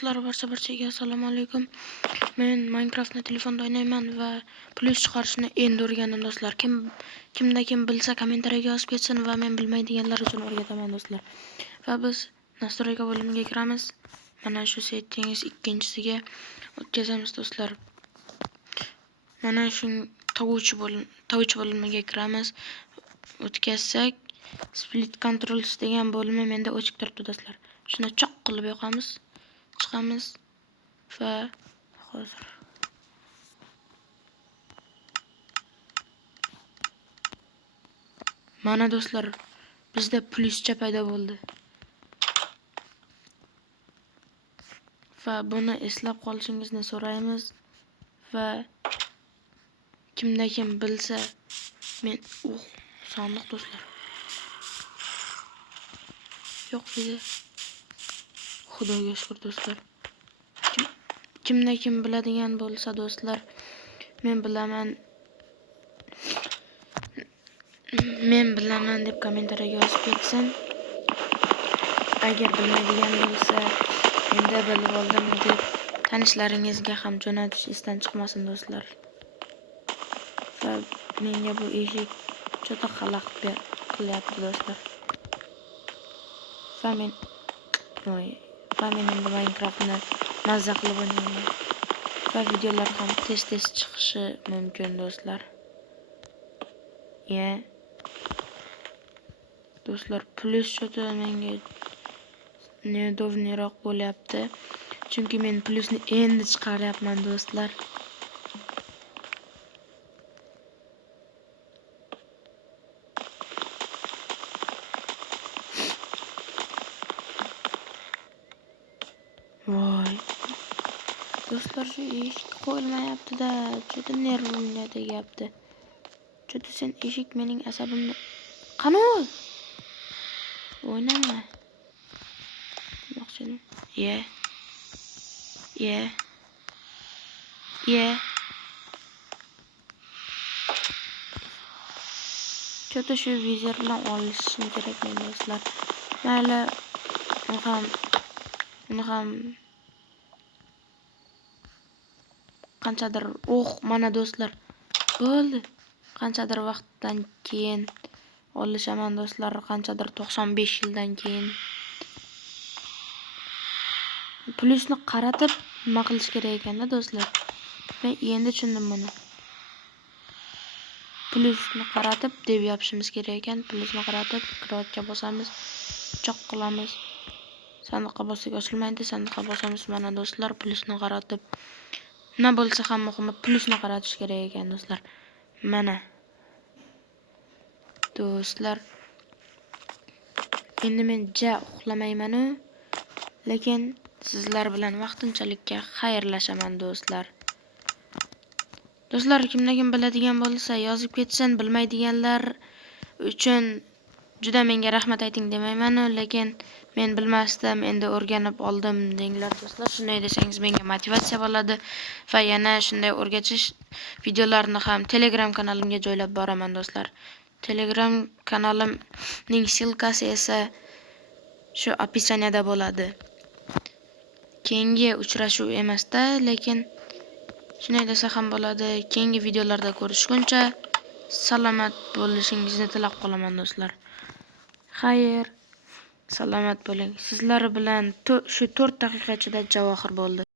Do'stlar, barchaga assalomu alaykum. Men Minecraftni telefonda o'ynayman va plus chiqarishni endi o'rgandim do'stlar. Kim bilsa kommentariyaga yozib ketsin va men bilmaydiganlar uchun o'rgataman do'stlar. Va biz nastroyka bo'limiga kiramiz. Mana shu settingiz ikkinchisiga o'tkazamiz do'stlar. Mana shu tovuvchi bo'limiga kiramiz. O'tkazsak split controls degan bo'limi menda o'chib turibdi do'stlar. Shuni choq qilib yoqamiz. Chiqamiz va hozir mana do'stlar, bizda pluscha paydo bo'ldi. Va buni eslab qolishingizni so'raymiz va kim bilsa men sandiq do'stlar. Yo'q dedi. Xudoga shukr do'stlar. Kim biladigan bo'lsa do'stlar, men bilaman deb kommentariyaga yozib ketsin. Agar bilmaydigan bo'lsa, endi bilib oldim deb tanishlaringizga ham jo'natish esdan chiqmasin do'stlar. Va menga bu eshik juda xalaqit qilyapti do'stlar. Va men endi Minecraftni mazza qilib o'ynayman. Va videolar ham tez chiqishi mumkin do'stlar. Do'stlar, plus shota menga nedovniroq bo'lyapti. Chunki men plusni endi chiqaryapman do'stlar. Voy. Do'stlar, shu eshik qo'yilmayapti-da, juda nervimga tegyapti. Juda sen eshik mening asabimni qanol. O'ynama. Demoqchiman. Juda shu vizor bilan olishim kerak men do'stlar. Mayli, uni ham qanchadir mana do'stlar. Bo'ldi. Qanchadir vaqtdan keyin olishaman do'stlar, qanchadir 95 yildan keyin. Plusni qaratib nima qilish kerak ekanda do'stlar? Men endi tushundim buni. Plusni qaratib deb yopishimiz kerak ekan. Plusni qaratib kreatga bosamiz, choq qilamiz. Sandiqqa bossak ochilmaydi, sandiqqa bosamiz. Mana do'stlar, plusni qaratib. Nima bo'lsa ham muhimi plusni qaratish kerak ekan do'stlar. Mana do'stlar, endi men uxlamayman-u, lekin sizlar bilan vaqtinchalikka xayrlashaman do'stlar. Do'stlar, kim biladigan bo'lsa yozib ketsin. Bilmaydiganlar uchun juda menga rahmat ayting demayman-u, lekin men bilmasdim, endi o'rganib oldim denglar do'stlar. Shunday desangiz menga motivatsiya bo'ladi va yana shunday o'rgatish videolarini ham Telegram kanalimga joylab boraman do'stlar. Telegram kanalimning silkasi esa shu opisaniyada bo'ladi. Keyingi uchrashuv emasda, lekin shunday desa ham bo'ladi. Keyingi videolarda ko'rishguncha salomat bo'lishingizni tilab qolaman do'stlar. Xayr, salomat bo'ling. Sizlar bilan shu 4 daqiqa ichida javohir bo'ldi.